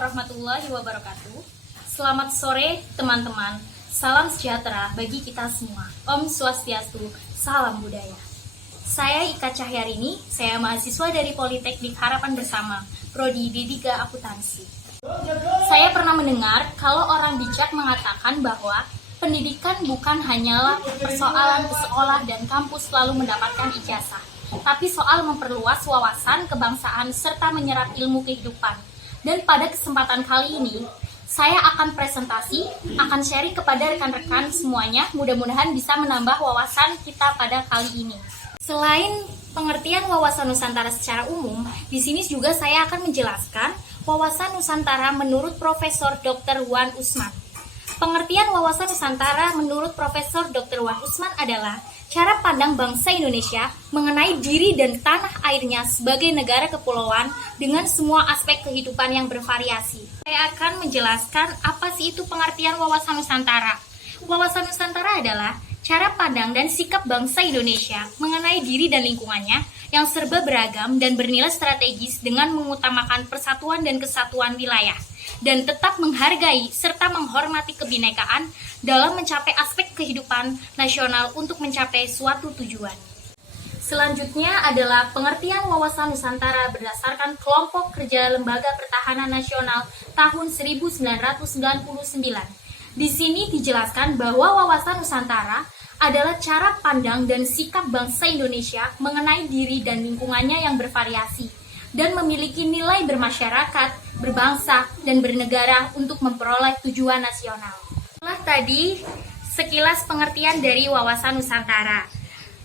warahmatullahi wabarakatuh. Selamat sore teman-teman. Salam sejahtera bagi kita semua. Om Swastiastu, salam budaya. Saya Ika Cahyarini, saya mahasiswa dari Politeknik Harapan Bersama, Prodi D3 Akuntansi. Saya pernah mendengar kalau orang bijak mengatakan bahwa pendidikan bukan hanyalah persoalan ke sekolah dan kampus selalu mendapatkan ijazah, tapi soal memperluas wawasan kebangsaan serta menyerap ilmu kehidupan. Dan pada kesempatan kali ini, saya akan presentasi, akan sharing kepada rekan-rekan semuanya, mudah-mudahan bisa menambah wawasan kita pada kali ini. Selain pengertian wawasan Nusantara secara umum, di sini juga saya akan menjelaskan wawasan Nusantara menurut Profesor Dr. Wan Usman. Pengertian wawasan Nusantara menurut Profesor Dr. Wan Usman adalah cara pandang bangsa Indonesia mengenai diri dan tanah airnya sebagai negara kepulauan dengan semua aspek kehidupan yang bervariasi. Saya akan menjelaskan apa sih itu pengertian wawasan Nusantara. Wawasan Nusantara adalah cara pandang dan sikap bangsa Indonesia mengenai diri dan lingkungannya yang serba beragam dan bernilai strategis dengan mengutamakan persatuan dan kesatuan wilayah, dan tetap menghargai serta menghormati kebinekaan dalam mencapai aspek kehidupan nasional untuk mencapai suatu tujuan. Selanjutnya adalah pengertian wawasan Nusantara berdasarkan Kelompok Kerja Lembaga Pertahanan Nasional tahun 1999. Di sini dijelaskan bahwa wawasan Nusantara adalah cara pandang dan sikap bangsa Indonesia mengenai diri dan lingkungannya yang bervariasi dan memiliki nilai bermasyarakat, berbangsa, dan bernegara untuk memperoleh tujuan nasional. Setelah tadi sekilas pengertian dari wawasan Nusantara.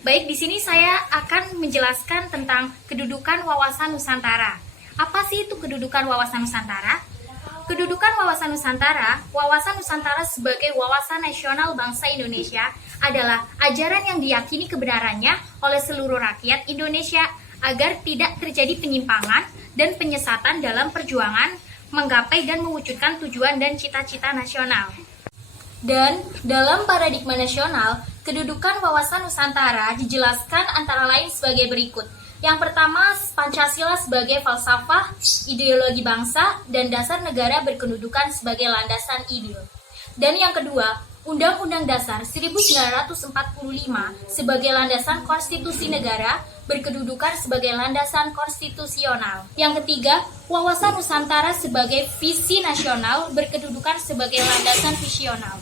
Baik, di sini saya akan menjelaskan tentang kedudukan wawasan Nusantara. Apa sih itu kedudukan wawasan Nusantara? Kedudukan wawasan Nusantara sebagai wawasan nasional bangsa Indonesia adalah ajaran yang diyakini kebenarannya oleh seluruh rakyat Indonesia agar tidak terjadi penyimpangan dan penyesatan dalam perjuangan menggapai dan mewujudkan tujuan dan cita-cita nasional. Dan dalam paradigma nasional, kedudukan wawasan Nusantara dijelaskan antara lain sebagai berikut. Yang pertama, Pancasila sebagai falsafah, ideologi bangsa, dan dasar negara berkedudukan sebagai landasan ideal. Dan yang kedua, Undang-Undang Dasar 1945 sebagai landasan konstitusi negara berkedudukan sebagai landasan konstitusional. Yang ketiga, wawasan Nusantara sebagai visi nasional berkedudukan sebagai landasan visional.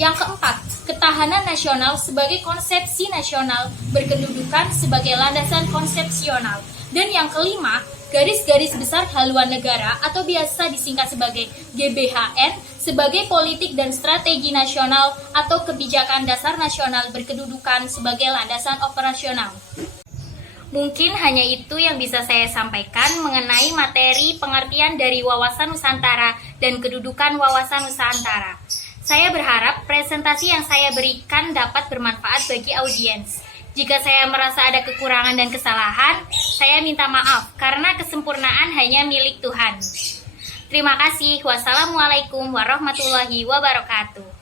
Yang keempat, ketahanan nasional sebagai konsepsi nasional berkedudukan sebagai landasan konsepsional. Dan yang kelima, garis-garis besar haluan negara atau biasa disingkat sebagai GBHN sebagai politik dan strategi nasional atau kebijakan dasar nasional berkedudukan sebagai landasan operasional. Mungkin hanya itu yang bisa saya sampaikan mengenai materi pengertian dari wawasan Nusantara dan kedudukan wawasan Nusantara. Saya berharap presentasi yang saya berikan dapat bermanfaat bagi audiens. Jika saya merasa ada kekurangan dan kesalahan, saya minta maaf karena kesempurnaan hanya milik Tuhan. Terima kasih. Wassalamualaikum warahmatullahi wabarakatuh.